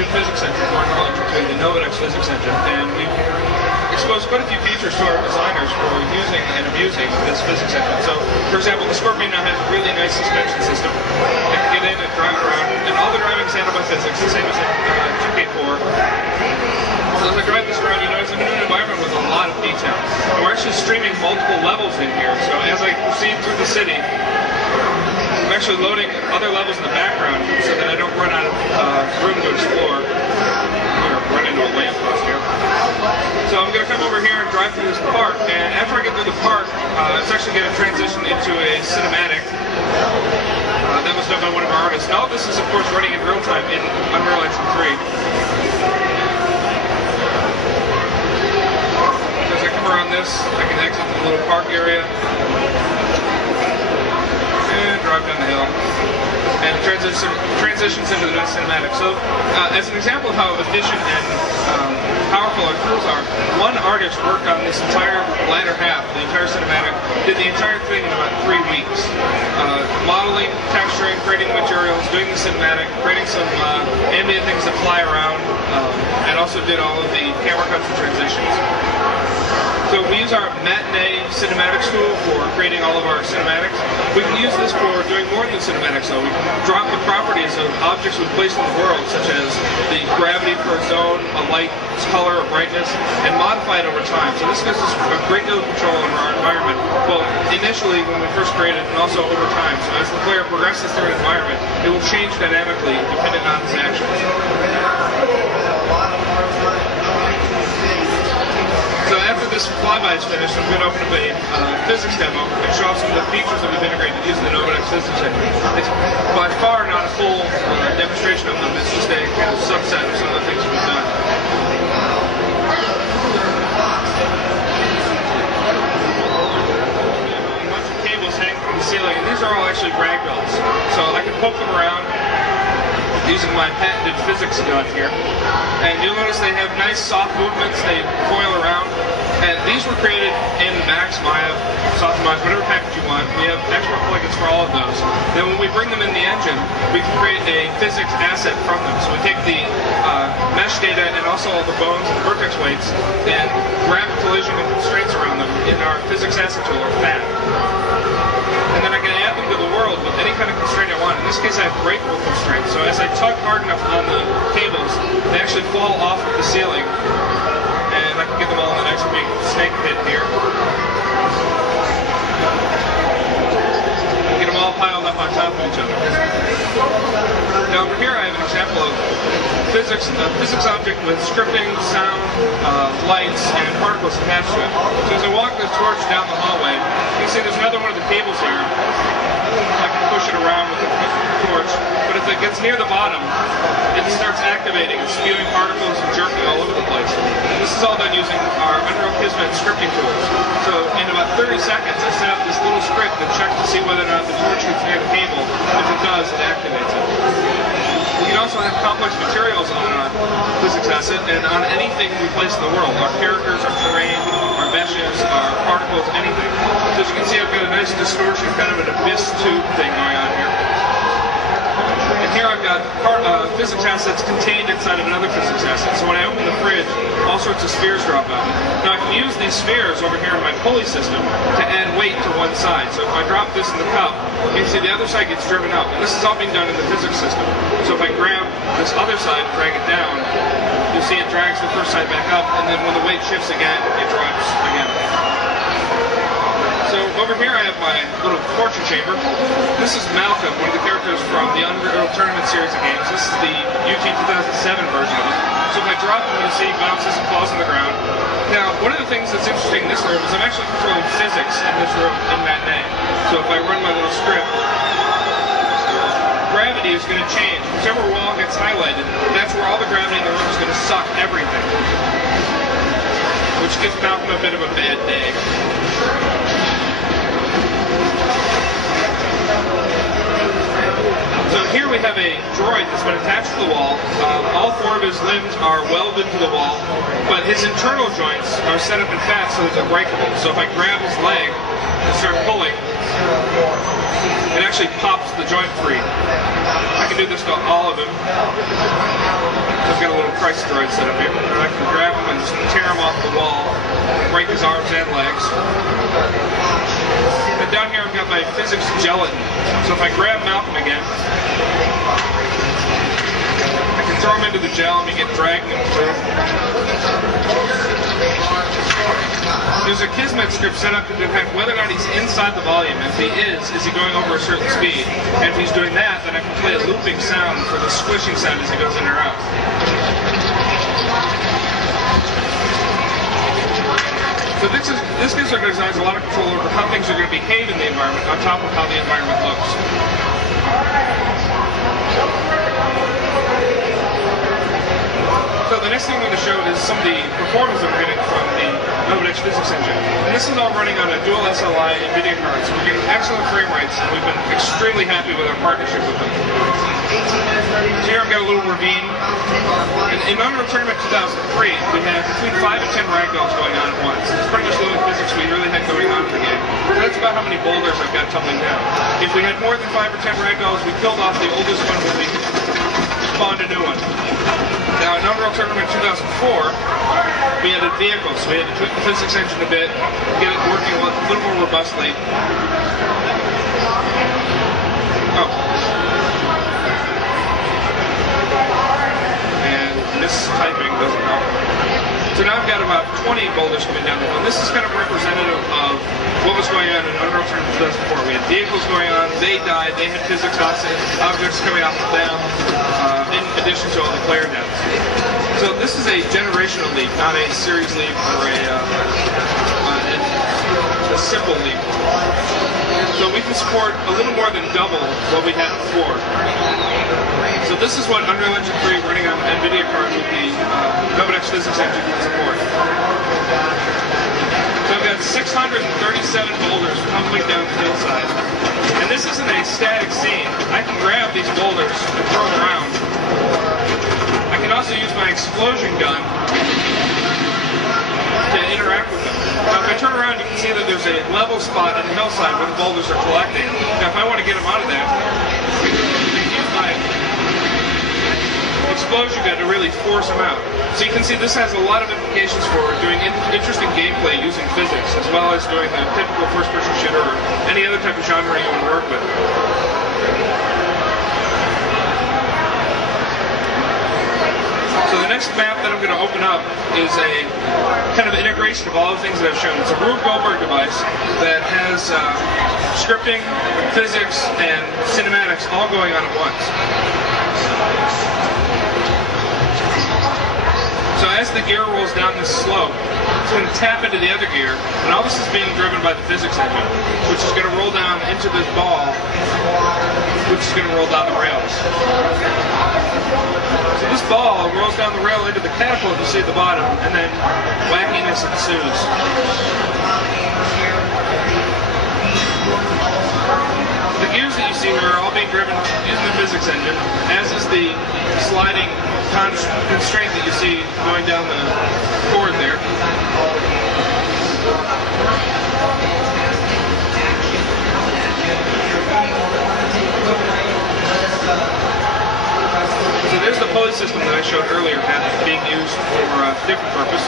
new physics engine we're launching to the Novadex physics engine, and we've exposed quite a few features to our designers for using and abusing this physics engine. So, for example, the Scorpion now has a really nice suspension system. You can get in and drive around, and all the driving is handled by physics, the same as in 2K4. So as I drive this around, you notice I'm in an environment with a lot of detail. And we're actually streaming multiple levels in here, so as I proceed through the city, I'm actually loading other levels in the background so that I don't run out of room to explore. Or run into a lamppost here. So I'm going to come over here and drive through this park, and after I get through the park, it's actually going to transition into a cinematic that was done by one of our artists. And all of this is, of course, running in real time in Unreal Engine 3. Around this, I can exit the little park area and drive down the hill, and it transitions into the next cinematic. So, as an example of how efficient and powerful our tools are, one artist worked on this entire latter half, the entire cinematic, did the entire thing in about 3 weeks. Modeling, texturing, creating materials, doing the cinematic, creating some ambient things that fly around, and also did all of the camera cuts and transitions. So we use our matinee cinematics tool for creating all of our cinematics. We can use this for doing more than cinematics though. We can drop the properties of objects we've placed in the world, such as the gravity for a zone, a light's color, or brightness, and modify it over time. So this gives us a great deal of control over our environment. Well, initially when we first created, and also over time. So as the player progresses through an environment, it will change dynamically depending on his actions. So after this flyby is finished, I'm going to open up a physics demo and show off some of the features that we've integrated using the Novadex physics engine. It's by far not a full demonstration of them, it's just a kind of subset of some of the things we've done. A bunch of cables hanging from the ceiling, and these are all actually ragdolls. So I can poke them around using my patented physics gun here. And you'll notice they have nice soft movements, they coil around. And these were created in Max, Maya, Softimage, whatever package you want. We have export plugins for all of those. Then when we bring them in the engine, we can create a physics asset from them. So we take the mesh data and also all the bones and the vertex weights and grab collision and constraints around them in our physics asset tool, or FAT. And then I can add them to the world with any kind of constraint I want. In this case, I have breakable constraints. So as I tug hard enough on the cables, they actually fall off of the ceiling. And I can get them all in the nice big snake pit here. Get them all piled up on top of each other. Now over here I have an example of a physics object with scripting, sound, lights, and particles attached to it. So as I walk this torch down the hallway, you can see there's another one of the cables here. I can push it around with the torch, but if it gets near the bottom, it starts activating and spewing particles and jerking all over the place. And this is all done using our Unreal Kismet scripting tools. So in about 30 seconds, I set up this little script that checks to see whether or not the torch gets near the cable. If it does, it activates it. We can also have complex materials on our physics asset and on anything we place in the world. Our characters, our terrain, our meshes, our particles, anything. So as you can see, I've got a nice distortion, kind of an abyss tube thing going on here. And here I've got physics assets contained inside of another physics asset. So when I open the fridge, all sorts of spheres drop out. Now I can use these spheres over here in my pulley system to add weight to one side. So if I drop this in the cup, you can see the other side gets driven up. And this is all being done in the physics system. So if I grab this other side and drag it down, you'll see it drags the first side back up, and then when the weight shifts again, it drops again. So over here I have my little torture chamber. This is Malcolm, one of the characters from the Unreal Tournament series of games. This is the UT 2007 version of it. So if I drop him, you'll see he bounces and falls on the ground. Now, one of the things that's interesting in this room is I'm actually controlling physics in this room in Matinee. So if I run my little script, gravity is going to change. Whichever wall gets highlighted, that's where all the gravity in the room is going to suck everything. Which gives Malcolm a bit of a bad day. So here we have a droid that's been attached to the wall. All four of his limbs are welded to the wall, but his internal joints are set up in fat so that they're breakable. So if I grab his leg and start pulling, it actually pops the joint free. I can do this to all of them. So I've got a little Christ droid set up here. I can grab him and just tear him off the wall, break his arms and legs. And down here I've got my physics gelatin. So if I grab Malcolm again, I can throw him into the gel and begin dragging him through. There's a Kismet script set up to detect whether or not he's inside the volume. If he is he going over a certain speed? And if he's doing that, then I can play a looping sound for the squishing sound as he goes in or out. So this gives our designers a lot of control over how things are going to behave in the environment, on top of how the environment looks. So the next thing I'm going to show is some of the performance that we're getting from the GamePlasma physics engine. And this is all running on a dual SLI NVIDIA cards. We're getting excellent frame rates, and we've been extremely happy with our partnership with them. So here I've got a little ravine. In Unreal Tournament 2003, we had between 5 and 10 ragdolls going on at once. It's pretty much the only physics we really had going on in the game. So that's about how many boulders I've got tumbling down. If we had more than 5 or 10 ragdolls, we killed off the oldest one when we spawned a new one. Now in Unreal Tournament 2004, we added vehicles, so we had to tweak the physics engine a bit, get it working a little more robustly. Oh. And mistyping doesn't help. So now I've got about 20 boulders coming down the hill. And this is kind of representative of what was going on in Unreal Tournament 2004. We had vehicles going on, they died, they had physics objects coming off of them, in addition to all the player deaths. So this is a generational leap, not a series leap or a simple leap. So we can support a little more than double what we had before. So this is what Unreal Engine 3 running on NVIDIA cards with the GamePlasma physics engine can support. So I've got 637 boulders tumbling down the hillside. And this isn't a static scene. I can grab these boulders and throw them around. I can also use my explosion gun to interact with them. Now if I turn around, you can see that there's a level spot on the hillside where the boulders are collecting. Now if I want to get them out of there, I can use my explosion gun to really force them out. So you can see this has a lot of implications for doing interesting gameplay using physics, as well as doing the typical first-person shooter or any other type of genre you want to work with. So the next map that I'm going to open up is a kind of integration of all the things that I've shown. It's a Rube Goldberg device that has scripting, physics, and cinematics all going on at once. So as the gear rolls down this slope, it's going to tap into the other gear, and all this is being driven by the physics engine, which is going to roll down into this ball, which is going to roll down the rails. So this ball rolls down the rail into the catapult you see at the bottom, and then wackiness ensues. The gears that you see here are all being driven using the physics engine, as is the sliding constraint that you see going down the cord there. So there's the pulley system that I showed earlier being used for a different purpose.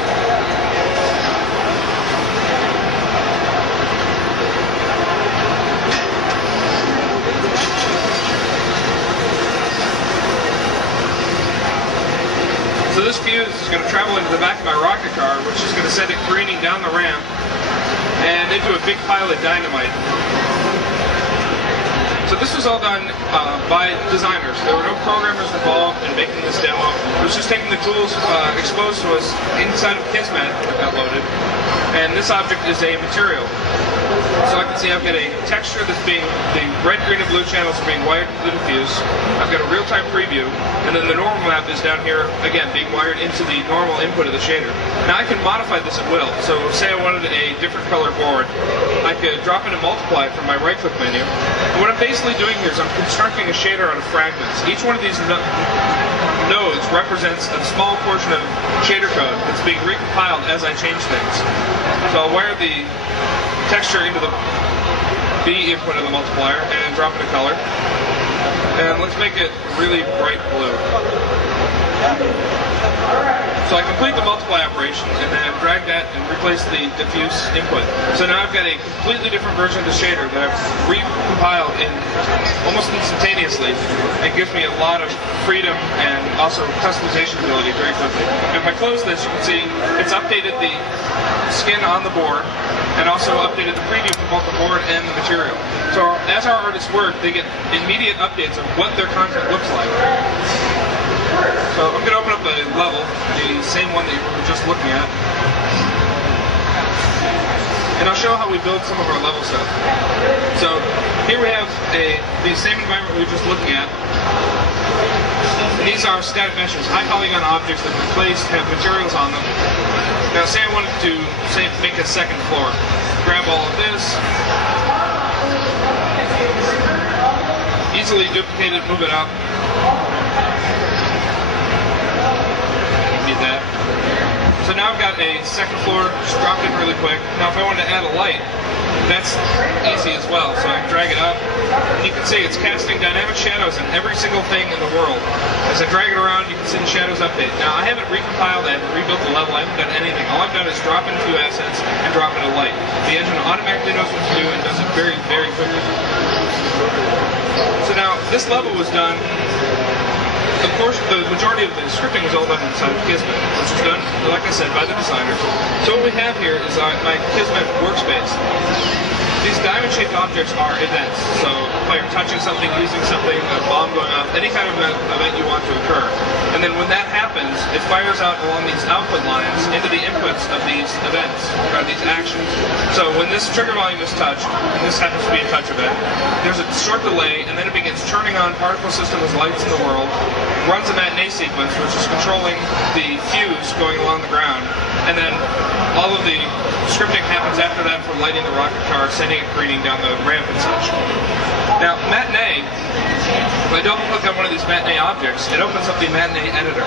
So this fuse is going to travel into the back of my rocket car, which is going to send it careening down the ramp and into a big pile of dynamite. So this was all done by designers. There were no programmers involved in making this demo. It was just taking the tools exposed to us inside of Kismet that got loaded. And this object is a material. So I can see I've got a texture that's being, the red, green, and blue channels are being wired to the diffuse. I've got a real-time preview, and then the normal map is down here, again, being wired into the normal input of the shader. Now I can modify this at will. So say I wanted a different color board, I could drop in and multiply it from my right-click menu. And what I'm basically doing here is I'm constructing a shader out of fragments. Each one of these nodes represents a small portion of shader code that's being recompiled as I change things. So I'll wire the texture into the B input of the multiplier and drop in a color. And let's let's make it really bright blue. So I complete the multiply operation and then drag that and replace the diffuse input. So now I've got a completely different version of the shader that I've recompiled in almost instantaneously. It gives me a lot of freedom and also customization ability very quickly. And if I close this, you can see it's updated the skin on the board and also updated the preview for both the board and the material. So as our artists work, they get immediate updates of what their content looks like. So I'm going to open up a level, the same one that you were just looking at. And I'll show how we build some of our level stuff. So here we have the same environment we were just looking at. And these are static meshes, high polygon objects that we placed, have materials on them. Now say I wanted to make a second floor. Grab all of this, easily duplicate it, move it up. That. So now I've got a second floor, just drop it in really quick. Now if I wanted to add a light, that's easy as well. So I can drag it up, and you can see it's casting dynamic shadows in every single thing in the world. As I drag it around, you can see the shadows update. Now I haven't recompiled, I haven't rebuilt the level, I haven't done anything. All I've done is drop in a few assets and drop in a light. The engine automatically knows what to do and does it very, very quickly. So now this level was done. Of course, the majority of the scripting was all done inside of Kismet, which was done, like I said, by the designers. So what we have here is my Kismet workspace. These diamond-shaped objects are events. So if you're touching something, using something, a bomb going off, any kind of event you want to occur. And then when that happens, it fires out along these output lines into the inputs of these events, or these actions. So when this trigger volume is touched, and this happens to be a touch event, there's a short delay, and then it begins turning on particle system as lights in the world, runs a matinee sequence, which is controlling the fuse going along the ground, and then all of the scripting happens after that for lighting the rocket car, sending it careening down the ramp and such. Now, matinee, if I double click on one of these matinee objects, it opens up the matinee editor.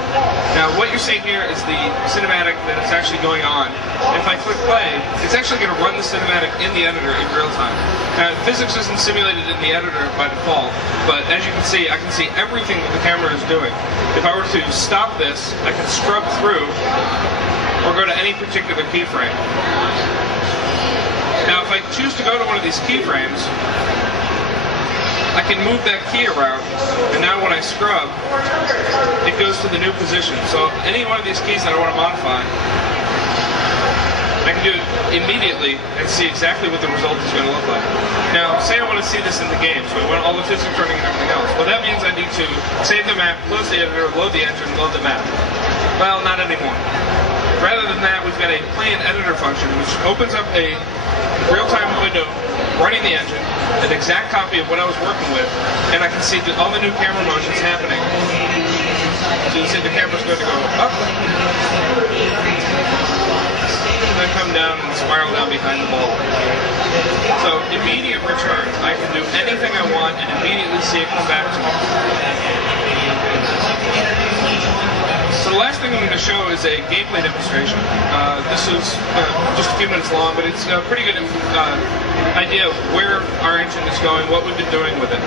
Now, what you're seeing here is the cinematic that is actually going on. If I click play, it's actually going to run the cinematic in the editor in real time. Now, physics isn't simulated in the editor by default, but as you can see, I can see everything that the camera is doing. If I were to stop this, I can scrub through or go to any particular keyframe. Now, if I choose to go to one of these keyframes, I can move that key around, and now when I scrub, it goes to the new position. So any one of these keys that I want to modify, I can do it immediately and see exactly what the result is going to look like. Now, say I want to see this in the game, so I want all the physics running and everything else. Well, that means I need to save the map, close the editor, load the engine, load the map. Well, not anymore. Rather than that, we've got a play and editor function, which opens up a real-time window running the engine, an exact copy of what I was working with, and I can see all the new camera motions happening. So you see the camera's going to go up, and then come down and spiral down behind the ball. So immediate return. I can do anything I want and immediately see it come back to me. So the last thing I'm going to show is a gameplay demonstration. This is just a few minutes long, but it's a pretty good idea of where our engine is going, what we've been doing with it.